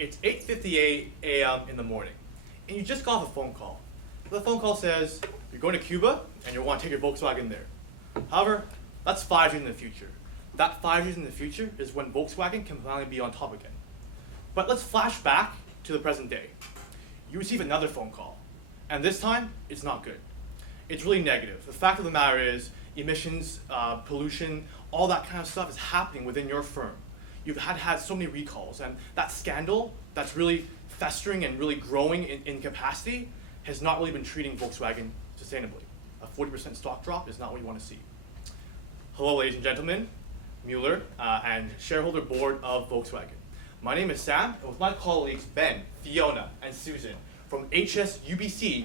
It's 8:58 a.m. in the morning, and you just got off a phone call. The phone call says you're going to Cuba and you want to take your Volkswagen there. However, that's 5 years in the future. That 5 years in the future is when Volkswagen can finally be on top again. But let's flash back to the present day. You receive another phone call, and this time it's not good. It's really negative. The fact of the matter is emissions, pollution, all that kind of stuff is happening within your firm. You've had so many recalls, and that scandal that's really festering and really growing in capacity has not really been treating Volkswagen sustainably. A 40% stock drop is not what you want to see. Hello, ladies and gentlemen, Mueller and shareholder board of Volkswagen. My name is Sam, and with my colleagues Ben, Fiona, and Susan from HSBC,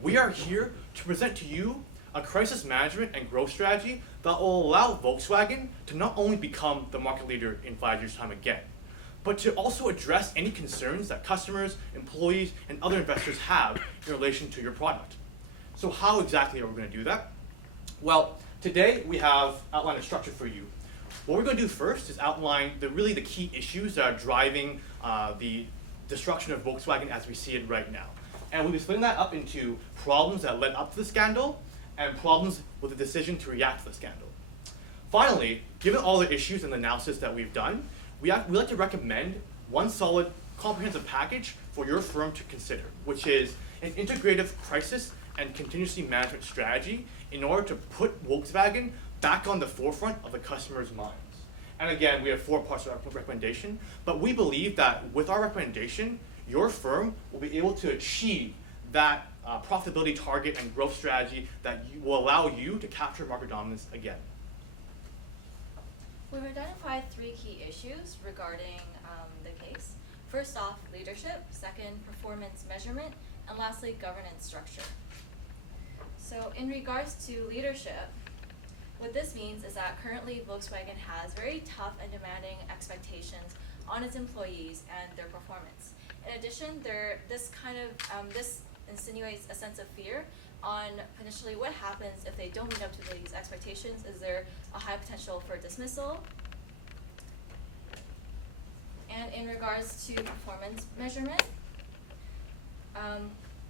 we are here to present to you a crisis management and growth strategy that will allow Volkswagen to not only become the market leader in 5 years' time again, but to also address any concerns that customers, employees, and other investors have in relation to your product. So how exactly are we going to do that? Well, today we have outlined a structure for you. What we're going to do first is outline the key issues that are driving the destruction of Volkswagen as we see it right now. And we'll be splitting that up into problems that led up to the scandal and problems with the decision to react to the scandal. Finally, given all the issues and the analysis that we've done, we like to recommend one solid, comprehensive package for your firm to consider, which is an integrative crisis and contingency management strategy in order to put Volkswagen back on the forefront of the customer's minds. And again, we have 4 parts of our recommendation, but we believe that with our recommendation, your firm will be able to achieve that profitability target and growth strategy that will allow you to capture market dominance again. We've identified 3 key issues regarding the case. First off, leadership. Second, performance measurement. And lastly, governance structure. So in regards to leadership, what this means is that currently Volkswagen has very tough and demanding expectations on its employees and their performance. In addition, this insinuates a sense of fear on potentially what happens if they don't meet up to these expectations. Is there a high potential for dismissal? And in regards to performance measurement,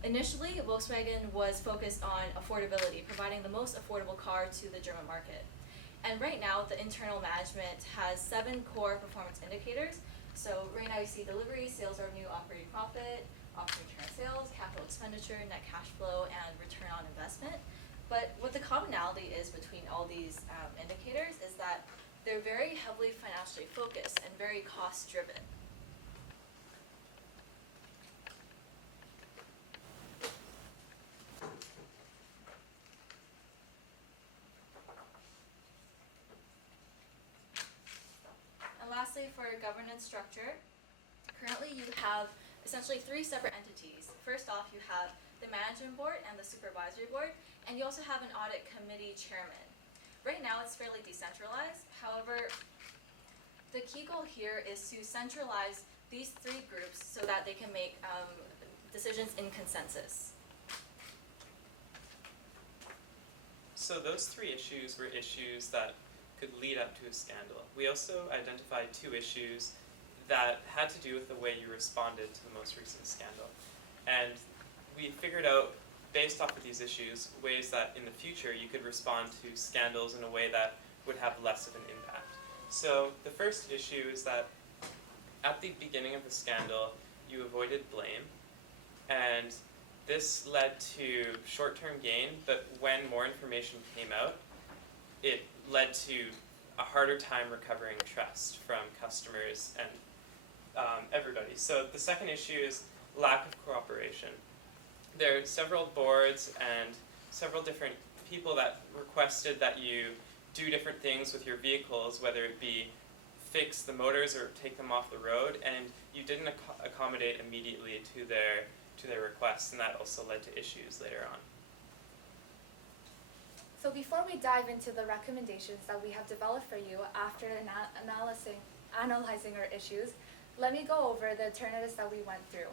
initially Volkswagen was focused on affordability, providing the most affordable car to the German market. And right now, the internal management has 7 core performance indicators. So right now you see delivery, sales revenue, operating profit, operating return on sales, capital expenditure, net cash flow, and return on investment. But what the commonality is between all these indicators is that they're very heavily financially focused and very cost driven. And lastly, for governance structure, currently you have essentially 3 separate entities. First off, you have the management board and the supervisory board, and you also have an audit committee chairman. Right now it's fairly decentralized. However, the key goal here is to centralize these 3 groups so that they can make decisions in consensus. So those 3 issues were issues that could lead up to a scandal. We also identified 2 issues that had to do with the way you responded to the most recent scandal. And we figured out, based off of these issues, ways that in the future you could respond to scandals in a way that would have less of an impact. So the first issue is that at the beginning of the scandal, you avoided blame, and this led to short-term gain, but when more information came out, it led to a harder time recovering trust from customers and everybody. So the second issue is lack of cooperation. There are several boards and several different people that requested that you do different things with your vehicles, whether it be fix the motors or take them off the road, and you didn't accommodate immediately to their requests, and that also led to issues later on. So before we dive into the recommendations that we have developed for you after analyzing our issues, let me go over the alternatives that we went through.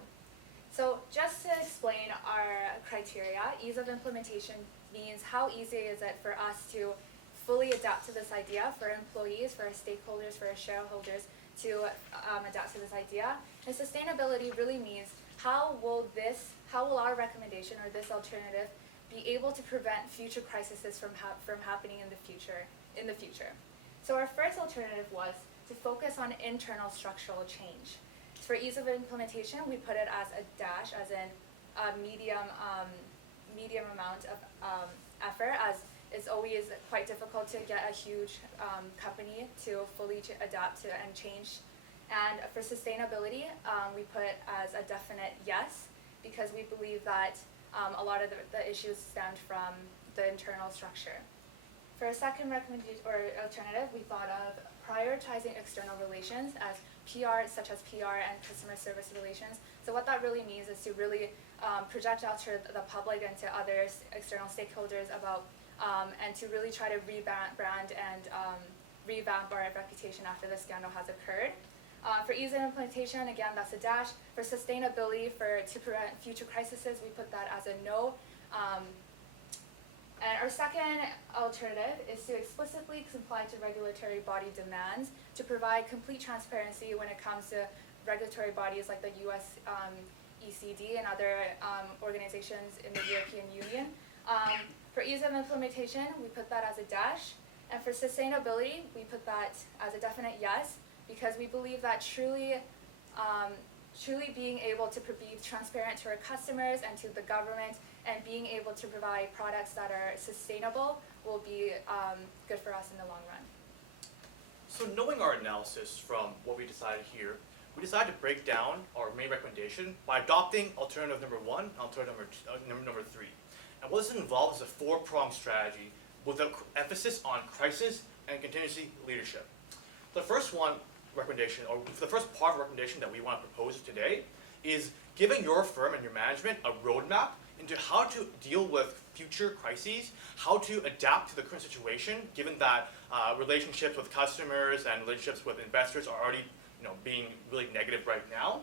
So just to explain our criteria, ease of implementation means how easy is it for us to fully adapt to this idea for employees, for our stakeholders, for our shareholders, to adapt to this idea. And sustainability really means how will our recommendation or this alternative be able to prevent future crises from happening in the future. So our first alternative was to focus on internal structural change. For ease of implementation, we put it as a dash, as in a medium amount of effort, as it's always quite difficult to get a huge company to fully adapt to and change. And for sustainability, we put as a definite yes, because we believe that a lot of the issues stemmed from the internal structure. For a second recommendation or alternative, we thought of prioritizing external relations as PR, such as PR and customer service relations. So what that really means is to really project out to the public and to other external stakeholders about, and to really try to rebrand and revamp our reputation after the scandal has occurred. For ease of implementation, again, that's a dash. For sustainability, to prevent future crises, we put that as a no. And our second alternative is to explicitly comply to regulatory body demands to provide complete transparency when it comes to regulatory bodies like the US ECD and other organizations in the European Union. For ease of implementation, we put that as a dash. And for sustainability, we put that as a definite yes, because we believe that truly being able to be transparent to our customers and to the government and being able to provide products that are sustainable will be good for us in the long run. So knowing our analysis from what we decided here, we decided to break down our main recommendation by adopting alternative number 1 and alternative number 3. And what this involves is a 4-pronged strategy with an emphasis on crisis and contingency leadership. The first recommendation, or the first part of the recommendation that we want to propose today, is giving your firm and your management a roadmap into how to deal with future crises, how to adapt to the current situation, given that relationships with customers and relationships with investors are already being really negative right now.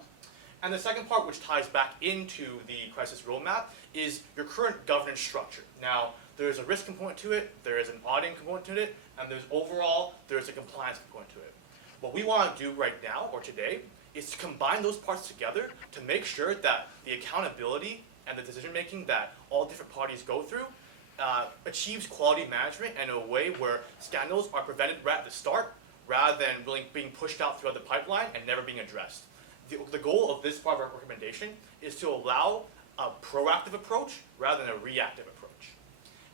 And the second part, which ties back into the crisis roadmap, is your current governance structure. Now, there's a risk component to it, there is an auditing component to it, and there's a compliance component to it. What we want to do right now, or today, is to combine those parts together to make sure that the accountability and the decision making that all different parties go through achieves quality management in a way where scandals are prevented right at the start, rather than really being pushed out throughout the pipeline and never being addressed. The goal of this part of our recommendation is to allow a proactive approach rather than a reactive approach.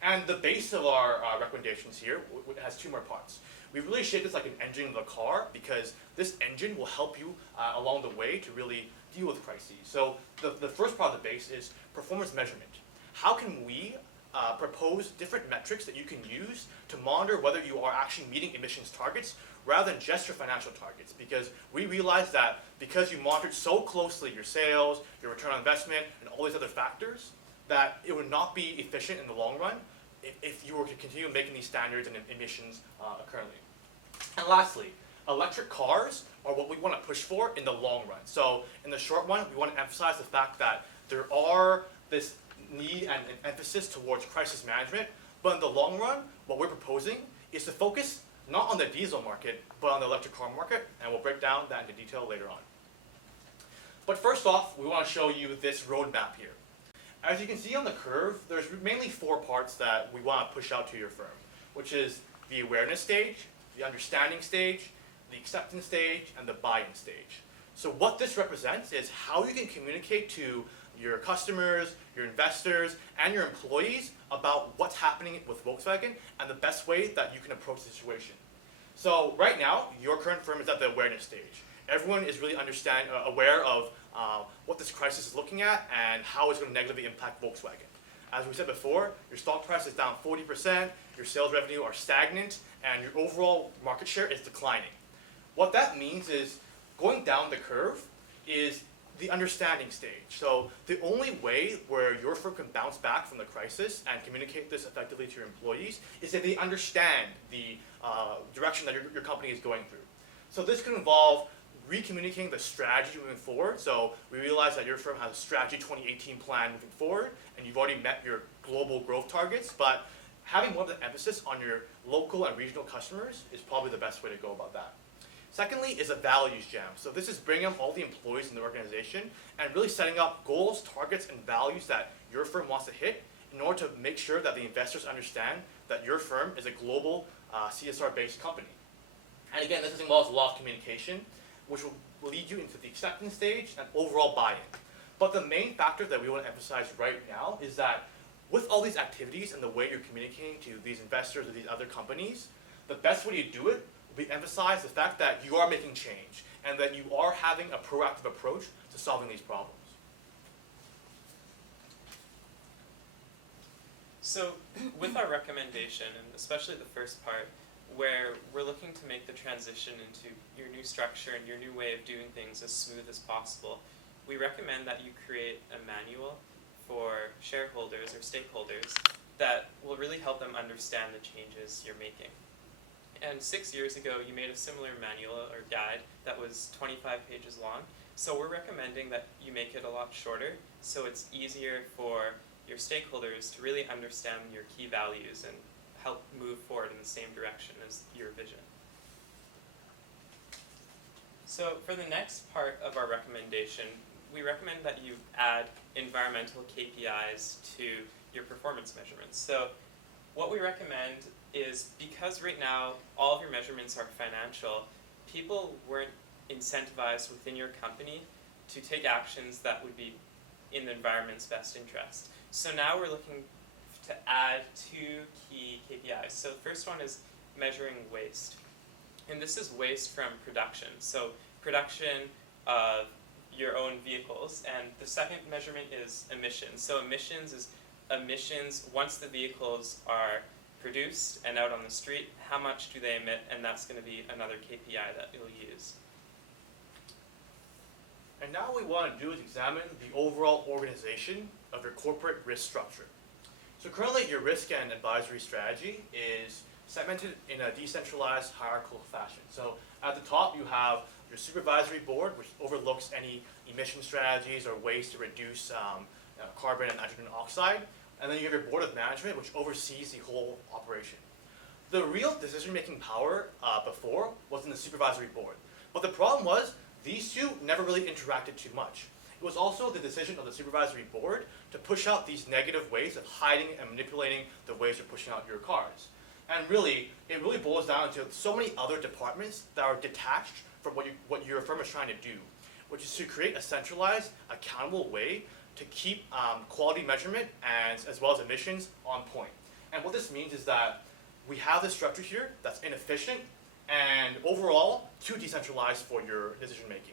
And the base of our recommendations here has 2 more parts. We really shaped this like an engine of a car, because this engine will help you along the way to really deal with crises. So the first part of the base is performance measurement. How can we propose different metrics that you can use to monitor whether you are actually meeting emissions targets rather than just your financial targets? Because we realize that because you monitored so closely your sales, your return on investment, and all these other factors, that it would not be efficient in the long run if you were to continue making these standards and emissions currently. And lastly, electric cars are what we want to push for in the long run. So in the short run, we want to emphasize the fact that there are this need and an emphasis towards crisis management, but in the long run, what we're proposing is to focus not on the diesel market, but on the electric car market, and we'll break down that into detail later on. But first off, we want to show you this roadmap here. As you can see on the curve, there's mainly 4 parts that we want to push out to your firm, which is the awareness stage, the understanding stage, the acceptance stage, and the buy-in stage. So what this represents is how you can communicate to your customers, your investors, and your employees about what's happening with Volkswagen and the best way that you can approach the situation. So right now, your current firm is at the awareness stage. Everyone is really aware of what this crisis is looking at and how it's going to negatively impact Volkswagen. As we said before, your stock price is down 40%, your sales revenue are stagnant, and your overall market share is declining. What that means is, going down the curve is the understanding stage. So the only way where your firm can bounce back from the crisis and communicate this effectively to your employees is if they understand the direction that your company is going through. So this could involve recommunicating the strategy moving forward. So we realize that your firm has a strategy 2018 plan moving forward, and you've already met your global growth targets, but having more of the emphasis on your local and regional customers is probably the best way to go about that. Secondly is a values jam. So this is bringing up all the employees in the organization and really setting up goals, targets, and values that your firm wants to hit in order to make sure that the investors understand that your firm is a global CSR-based company. And again, this involves a lot of communication, which will lead you into the acceptance stage and overall buy-in. But the main factor that we want to emphasize right now is that with all these activities and the way you're communicating to these investors or these other companies, the best way to do it will be emphasize the fact that you are making change and that you are having a proactive approach to solving these problems. So with our recommendation, and especially the first part, where we're looking to make the transition into your new structure and your new way of doing things as smooth as possible, we recommend that you create a manual for shareholders or stakeholders that will really help them understand the changes you're making. And 6 years ago, you made a similar manual or guide that was 25 pages long. So we're recommending that you make it a lot shorter so it's easier for your stakeholders to really understand your key values and help move forward in the same direction as your vision. So for the next part of our recommendation, we recommend that you add environmental KPIs to your performance measurements. So what we recommend is, because right now all of your measurements are financial, people weren't incentivized within your company to take actions that would be in the environment's best interest. So now we're looking to add 2 key KPIs. So the first one is measuring waste. And this is waste from production. So production of your own vehicles. And the second measurement is emissions. So emissions is emissions once the vehicles are produced and out on the street, how much do they emit, and that's going to be another KPI that you'll use. And now what we want to do is examine the overall organization of your corporate risk structure. So currently your risk and advisory strategy is segmented in a decentralized hierarchical fashion. So at the top you have your supervisory board, which overlooks any emission strategies or ways to reduce carbon and nitrogen oxide. And then you have your board of management, which oversees the whole operation. The real decision-making power before was in the supervisory board. But the problem was these two never really interacted too much. It was also the decision of the supervisory board to push out these negative ways of hiding and manipulating the ways you're pushing out your cars. And really, it really boils down to so many other departments that are detached from what your firm is trying to do, which is to create a centralized, accountable way to keep quality measurement and as well as emissions on point. And what this means is that we have this structure here that's inefficient and overall too decentralized for your decision making.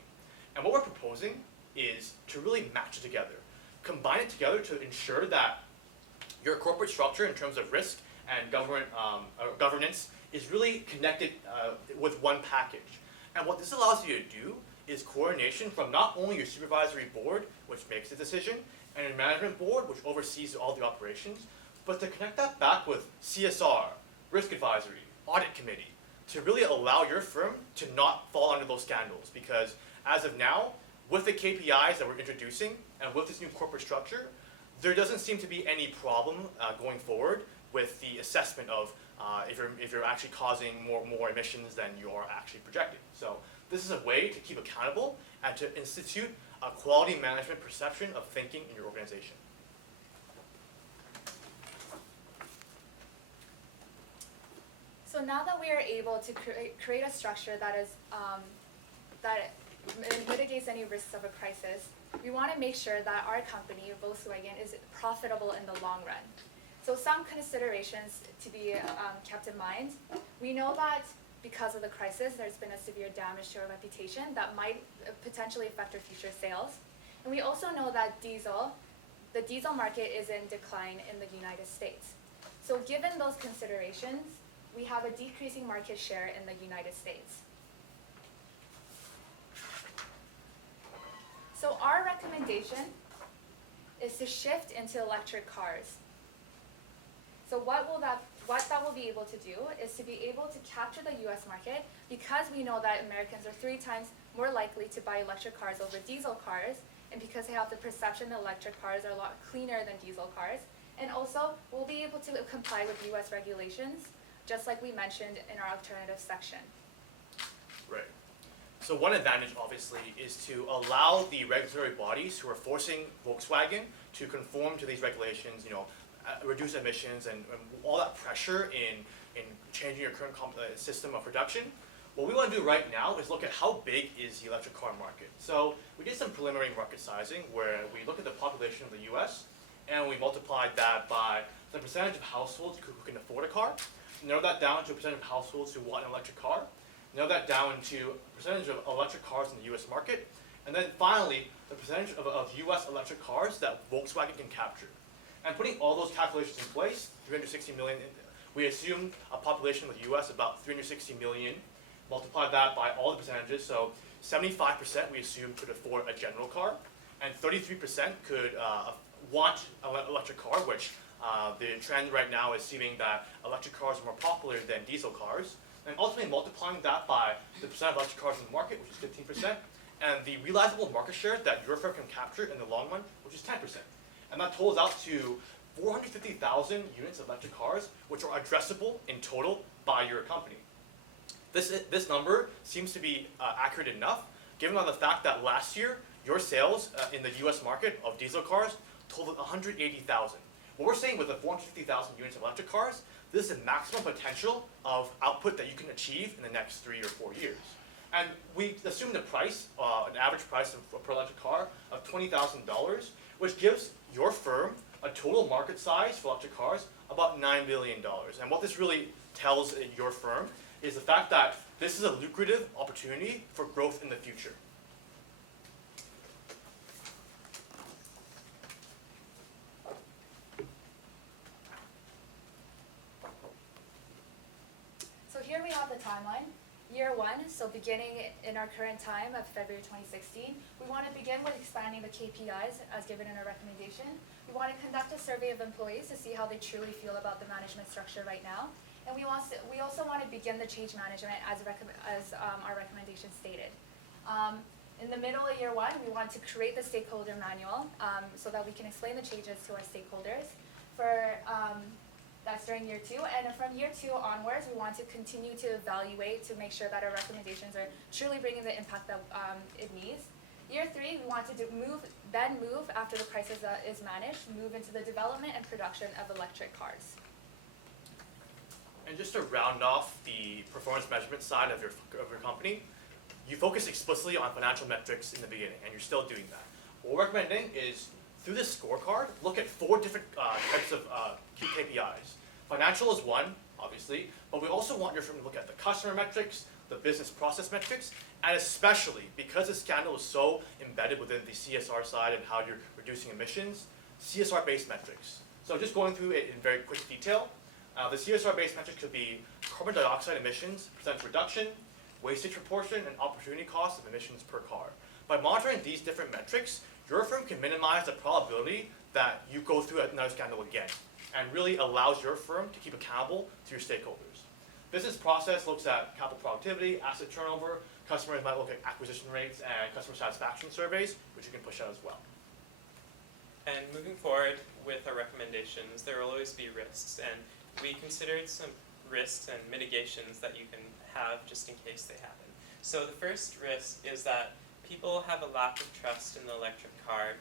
And what we're proposing is to really match it together, combine it together to ensure that your corporate structure in terms of risk and governance is really connected with one package. And what this allows you to do is coordination from not only your supervisory board, which makes the decision, and your management board, which oversees all the operations, but to connect that back with CSR, risk advisory, audit committee, to really allow your firm to not fall under those scandals. Because as of now, with the KPIs that we're introducing and with this new corporate structure, there doesn't seem to be any problem going forward with the assessment of if you're actually causing more emissions than you're actually projecting. So this is a way to keep accountable and to institute a quality management perception of thinking in your organization. So now that we are able to create a structure that is that mitigates any risks of a crisis, we want to make sure that our company, Volkswagen, is profitable in the long run. So some considerations to be kept in mind. We know that because of the crisis, there's been a severe damage to our reputation that might potentially affect our future sales. And we also know that the diesel market is in decline in the United States. So given those considerations, we have a decreasing market share in the United States. So our recommendation is to shift into electric cars. So what that will be able to do is to be able to capture the US market, because we know that Americans are 3 times more likely to buy electric cars over diesel cars, and because they have the perception that electric cars are a lot cleaner than diesel cars. And also, we'll be able to comply with US regulations, just like we mentioned in our alternative section. Right. So one advantage, obviously, is to allow the regulatory bodies who are forcing Volkswagen to conform to these regulations, reduce emissions and all that pressure in changing your current system of production. What we want to do right now is look at how big is the electric car market. So we did some preliminary market sizing where we look at the population of the US and we multiplied that by the percentage of households who can afford a car, narrow that down to a percentage of households who want an electric car, narrow that down to a percentage of electric cars in the US market, and then finally the percentage of US electric cars that Volkswagen can capture. And putting all those calculations in place, 360 million, we assume a population of the US about 360 million, multiply that by all the percentages, so 75% we assume could afford a general car, and 33% could want an electric car, which the trend right now is seeming that electric cars are more popular than diesel cars, and ultimately multiplying that by the percent of electric cars in the market, which is 15%, and the realizable market share that your firm can capture in the long run, which is 10%. And that totals out to 450,000 units of electric cars, which are addressable in total by your company. This number seems to be accurate enough, given on the fact that last year, your sales in the US market of diesel cars totaled 180,000. What we're saying with the 450,000 units of electric cars, this is the maximum potential of output that you can achieve in the next 3 or 4 years. And we assume the price, an average price per electric car of $20,000, which gives your firm a total market size for electric cars about $9 billion. And what this really tells your firm is the fact that this is a lucrative opportunity for growth in the future. So here we have the timeline. Year 1, so beginning in our current time of February 2016, we want to begin with expanding the KPIs as given in our recommendation. We want to conduct a survey of employees to see how they truly feel about the management structure right now. And we also want to begin the change management as our recommendation stated. In the middle of year 1, we want to create the stakeholder manual so that we can explain the changes to our stakeholders. That's during year 2, and from year 2 onwards, we want to continue to evaluate to make sure that our recommendations are truly bringing the impact that it needs. Year 3, we want to move after the crisis is managed, move into the development and production of electric cars. And just to round off the performance measurement side of your company, you focus explicitly on financial metrics in the beginning, and you're still doing that. What we're recommending is, through this scorecard, look at 4 different types of key KPIs. Financial is one, obviously, but we also want your firm to look at the customer metrics, the business process metrics, and especially, because the scandal is so embedded within the CSR side and how you're reducing emissions, CSR-based metrics. So just going through it in very quick detail, the CSR-based metrics could be carbon dioxide emissions, percentage reduction, wastage proportion, and opportunity cost of emissions per car. By monitoring these different metrics, your firm can minimize the probability that you go through another scandal again, and really allows your firm to keep accountable to your stakeholders. Business process looks at capital productivity, asset turnover. Customers might look at acquisition rates and customer satisfaction surveys, which you can push out as well. And moving forward with our recommendations, there will always be risks, and we considered some risks and mitigations that you can have just in case they happen. So the first risk is that people have a lack of trust in the electric car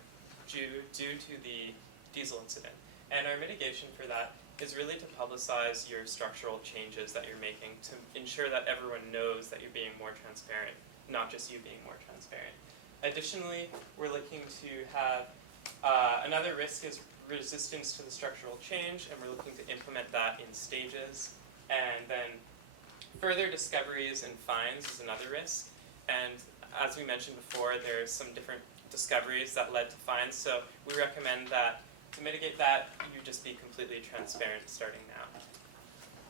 due to the diesel incident. And our mitigation for that is really to publicize your structural changes that you're making to ensure that everyone knows that you're being more transparent, not just you being more transparent. Additionally, we're looking to have another risk is resistance to the structural change, and we're looking to implement that in stages. And then further discoveries and fines is another risk. And as we mentioned before, there's some different discoveries that led to fines, so we recommend that to mitigate that, you just be completely transparent starting now.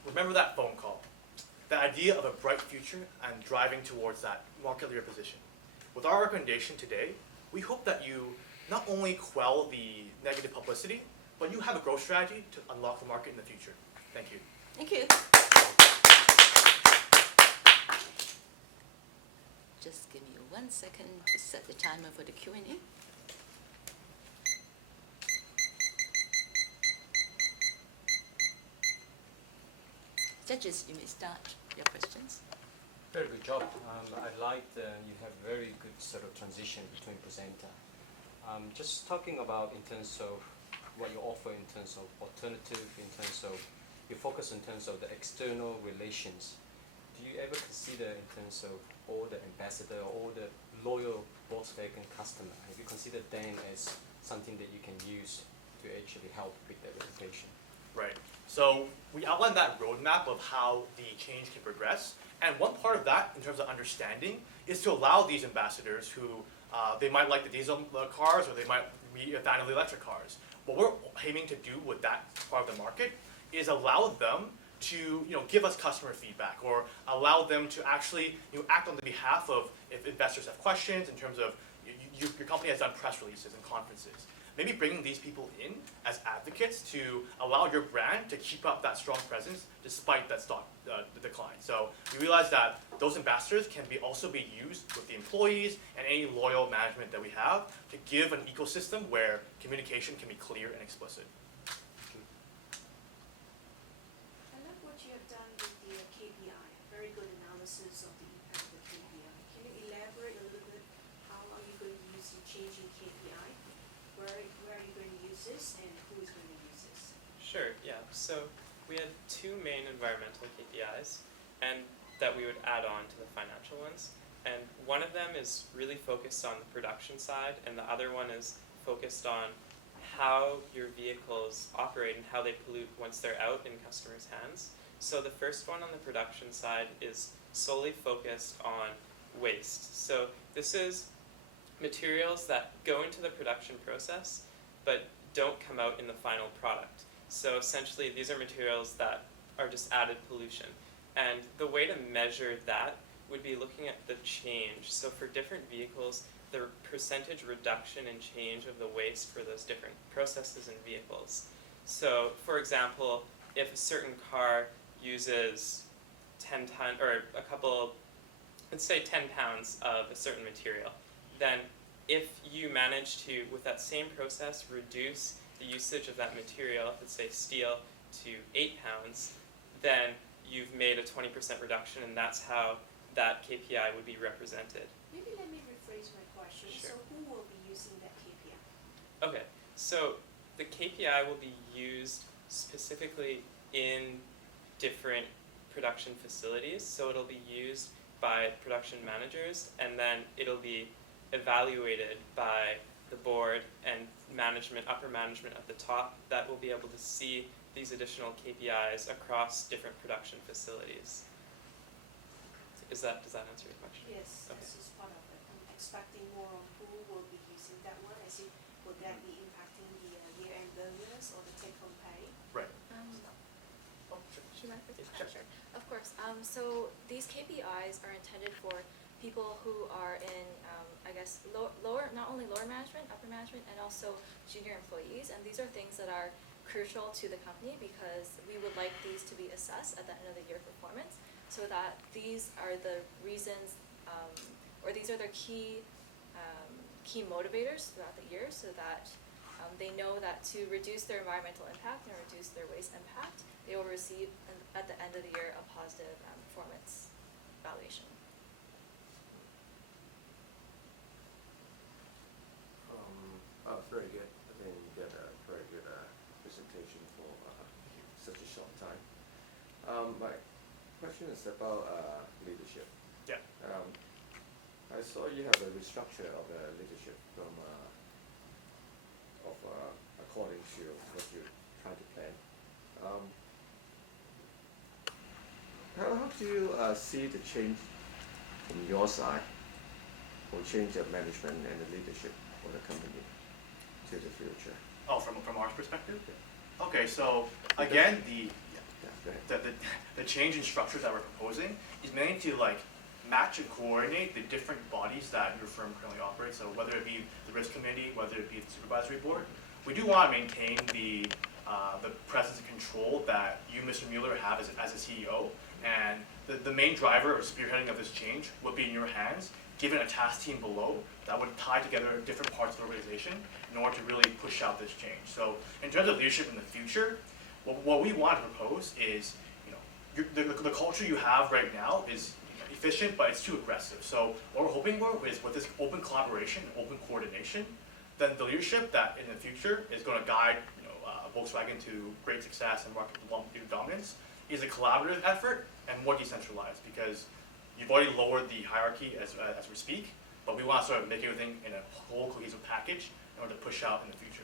Remember that phone call, the idea of a bright future and driving towards that market leader position. With our recommendation today, we hope that you not only quell the negative publicity, but you have a growth strategy to unlock the market in the future. Thank you. Thank you. Just give me 1 second to set the timer for the Q&A. Judges, you may start your questions. Very good job. I like you have very good sort of transition between presenter. Just talking about in terms of what you offer in terms of alternative, in terms of you focus in terms of the external relations. Do you ever consider in terms of all the ambassador, all the loyal Volkswagen customer? Have you considered them as something that you can use to actually help with their reputation? Right. So we outlined that roadmap of how the change can progress. And one part of that, in terms of understanding, is to allow these ambassadors who they might like the diesel cars or they might be a fan of the electric cars. What we're aiming to do with that part of the market is allow them to give us customer feedback or allow them to actually act on the behalf of if investors have questions in terms of your company has done press releases and conferences. Maybe bringing these people in as advocates to allow your brand to keep up that strong presence despite that stock decline. So we realize that those ambassadors can also be used with the employees and any loyal management that we have to give an ecosystem where communication can be clear and explicit. I love what you have done with the KPI, very good analysis of the impact of the KPI. Can you elaborate a little bit how are you going to use the changing KPI? Where are you going to use this and who is going to use this? Sure, yeah. So we had two main environmental KPIs and that we would add on to the financial ones. And one of them is really focused on the production side and the other one is focused on how your vehicles operate and how they pollute once they're out in customers' hands. So the first one on the production side is solely focused on waste. So this is materials that go into the production process but don't come out in the final product. So essentially these are materials that are just added pollution. And the way to measure that would be looking at the change. So for different vehicles, the percentage reduction in change of the waste for those different processes and vehicles. So for example, if a certain car uses 10 ton or a couple, let's say 10 pounds of a certain material, then if you manage to, with that same process, reduce the usage of that material, let's say steel, to 8 pounds, then you've made a 20% reduction, and that's how that KPI would be represented. Maybe let me rephrase my question. Sure. So who will be using that KPI? Okay, so the KPI will be used specifically in different production facilities. So it'll be used by production managers, and then it'll be evaluated by the board and management, upper management at the top, that will be able to see these additional KPIs across different production facilities. Does that answer your question? Yes, Okay. this is part of it. I'm expecting more on who will be using that one. I see, would that be impacting the year-end bonus or the take-home pay? Right. Um, Oh, sure. Should I first? Yeah. Sure. Of course. So these KPIs are intended for people who are in, I guess, lower, not only lower management, upper management, and also junior employees. And these are things that are crucial to the company because we would like these to be assessed at the end of the year performance, so that these are the reasons, or these are their key motivators throughout the year, so that they know that to reduce their environmental impact and reduce their waste impact, they will receive at the end of the year a positive performance valuation. Very good. I think you get a very good presentation for such a short time. My question is about leadership. Yeah. I saw you have a restructure of the leadership from according to what you're trying to plan. How do you see the change from your side, or change of management and the leadership for the company to the future? Oh, from our perspective? Okay, so again, Yeah, go ahead. the change in structure that we're proposing is meant to match and coordinate the different bodies that your firm currently operates. So whether it be the risk committee, whether it be the supervisory board, we do want to maintain the presence and control that you, Mr. Mueller, have as a CEO. And the main driver or spearheading of this change would be in your hands, given a task team below that would tie together different parts of the organization in order to really push out this change. So in terms of leadership in the future, what we want to propose is, the culture you have right now is, if efficient, but it's too aggressive. So what we're hoping for is with this open collaboration, open coordination, then the leadership that in the future is going to guide Volkswagen to great success and market dominance is a collaborative effort and more decentralized, because you've already lowered the hierarchy as we speak, but we want to sort of make everything in a whole cohesive package in order to push out in the future.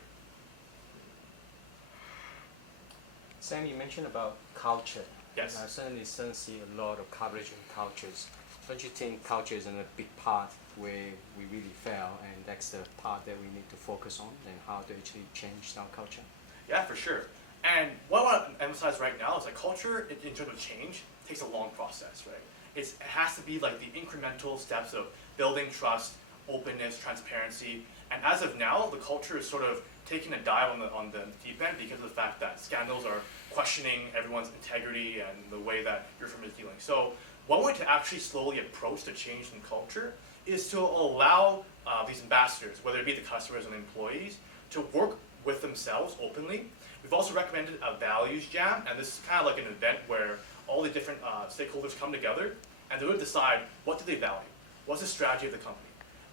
Sam, you mentioned about culture. Yes. And I certainly see a lot of coverage in cultures. Don't you think culture is a big part where we really fail, and that's the part that we need to focus on, and how to actually change our culture? Yeah, for sure. And what I want to emphasize right now is that culture, in terms of change, takes a long process, right? It has to be like the incremental steps of building trust, openness, transparency. And as of now, the culture is sort of taking a dive on the deep end because of the fact that scandals are questioning everyone's integrity and the way that your firm is dealing. So one way to actually slowly approach the change in culture is to allow these ambassadors, whether it be the customers and employees, to work with themselves openly. We've also recommended a values jam, and this is kind of like an event where all the different stakeholders come together and they would decide what do they value, what's the strategy of the company.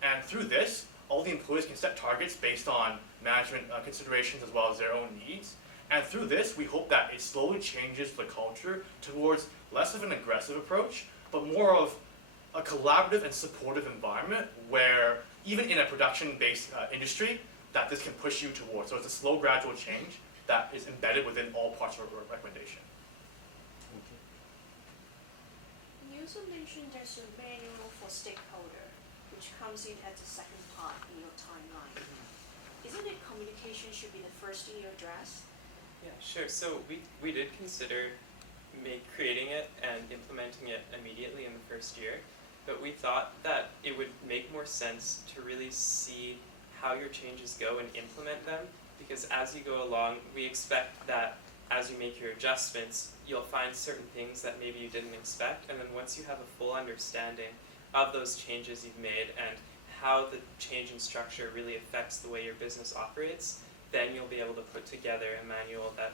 And through this, all the employees can set targets based on management considerations as well as their own needs. And through this, we hope that it slowly changes the culture towards less of an aggressive approach, but more of a collaborative and supportive environment where even in a production-based industry, that this can push you towards. So it's a slow, gradual change that is embedded within all parts of our recommendation. Thank you. You also mentioned there's a manual for stakeholder, which comes in at the second part in your timeline. Isn't it communication should be the first thing you address? Yeah, sure. So we did consider creating it and implementing it immediately in the first year, but we thought that it would make more sense to really see how your changes go and implement them, because as you go along, we expect that as you make your adjustments, you'll find certain things that maybe you didn't expect, and then once you have a full understanding of those changes you've made and how the change in structure really affects the way your business operates, then you'll be able to put together a manual that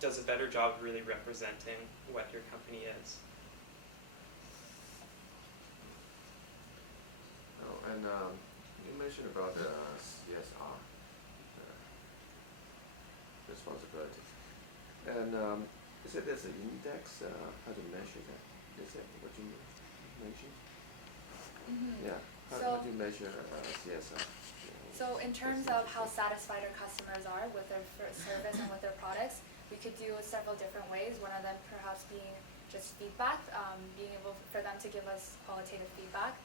does a better job of really representing what your company is. Oh, and you mentioned about the CSR responsibility. And you said there's an index, how to measure that? Is that what you mentioned? Yeah. How do you measure CSR? So in terms of how satisfied our customers are with their service and with their products, we could do several different ways. One of them perhaps being just feedback, being able for them to give us qualitative feedback.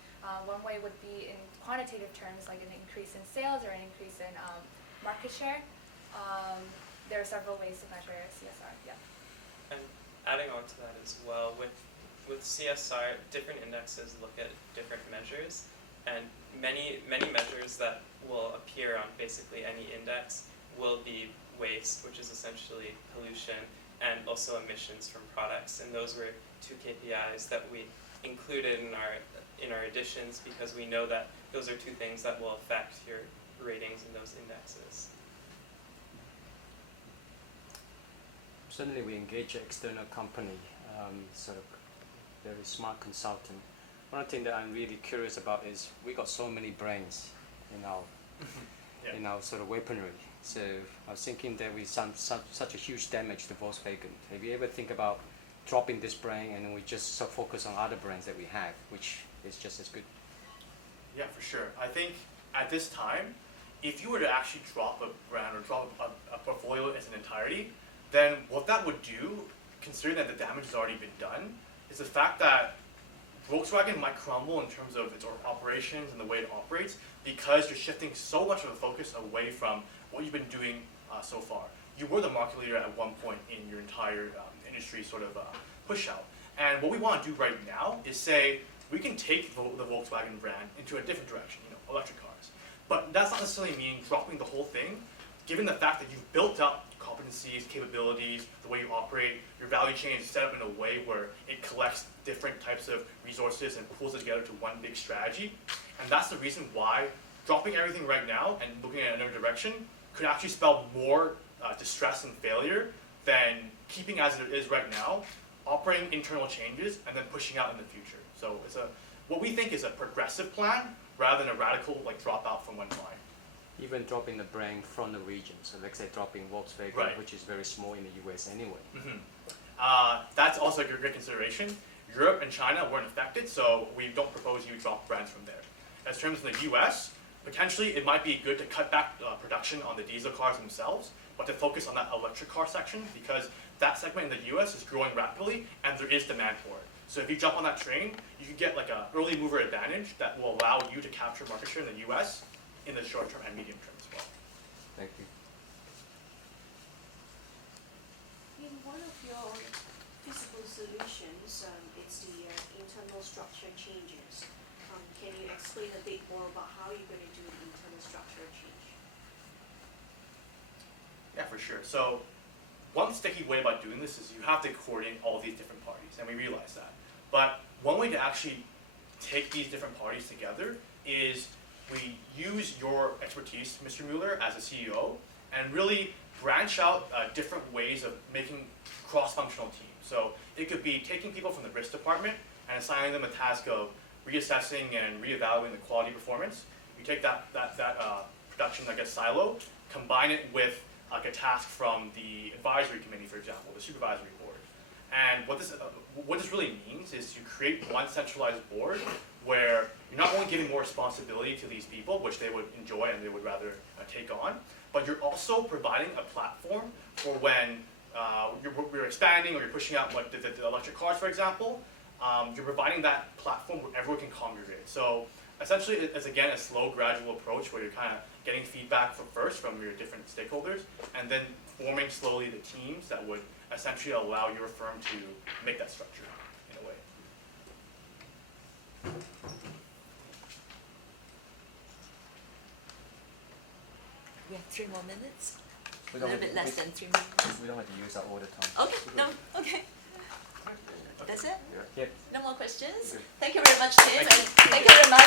One way would be in quantitative terms, like an increase in sales or an increase in market share. There are several ways to measure CSR, yeah. And adding on to that as well, with CSR, different indexes look at different measures, and many measures that will appear on basically any index will be waste, which is essentially pollution, and also emissions from products. And those were two KPIs that we included in our additions because we know that those are two things that will affect your ratings in those indexes. Certainly we engage an external company, sort of very smart consultant. One thing that I'm really curious about is we got so many brains in our in our sort of weaponry. So I was thinking that we such a huge damage to Volkswagen. Have you ever think about dropping this brand and then we just sort of focus on other brands that we have, which is just as good? Yeah, for sure. I think at this time, if you were to actually drop a brand or drop a portfolio as an entirety, then what that would do, considering that the damage has already been done, is the fact that Volkswagen might crumble in terms of its operations and the way it operates because you're shifting so much of the focus away from what you've been doing so far. You were the market leader at one point in your entire industry sort of push out. And what we want to do right now is say, we can take the Volkswagen brand into a different direction, electric cars. But that's not necessarily mean dropping the whole thing, given the fact that you've built up competencies, capabilities, the way you operate, your value chain is set up in a way where it collects different types of resources and pulls it together to one big strategy. And that's the reason why dropping everything right now and looking at another direction could actually spell more distress and failure than keeping as it is right now, operating internal changes, and then pushing out in the future. So it's what we think is a progressive plan rather than a radical like dropout from one line. Even dropping the brand from the region. So let's say dropping Volkswagen, Right. which is very small in the US anyway. That's also a great consideration. Europe and China weren't affected, so we don't propose you drop brands from there. As terms of the US, potentially it might be good to cut back production on the diesel cars themselves, but to focus on that electric car section because that segment in the US is growing rapidly and there is demand for it. So if you jump on that train, you can get like an early mover advantage that will allow you to capture market share in the US in the short term and medium term as well. Thank you. In one of your feasible solutions, it's the internal structure changes. Can you explain a bit more about how you're going to do the internal structure change? Yeah, for sure. So one sticky way about doing this is you have to coordinate all these different parties, and we realize that. But one way to actually take these different parties together is we use your expertise, Mr. Mueller, as a CEO, and really branch out different ways of making cross-functional teams. So it could be taking people from the risk department and assigning them a task of reassessing and reevaluating the quality performance. You take that production, I guess, silo, combine it with like a task from the advisory committee, for example, the supervisory board. And what this really means is you create one centralized board where you're not only giving more responsibility to these people, which they would enjoy and they would rather take on, but you're also providing a platform for when you're expanding or you're pushing out like the electric cars, for example. You're providing that platform where everyone can congregate. So essentially, it's again a slow, gradual approach where you're kind of getting feedback from your different stakeholders, and then forming slowly the teams that would essentially allow your firm to make that structure in a way. We have 3 more minutes. We A don't little have bit to- less than 3 minutes. We don't have to use that all the time. Okay, no, okay. That's it? Yep. No more questions? Good. Thank you very much, Tim, Thank you. and thank you very much.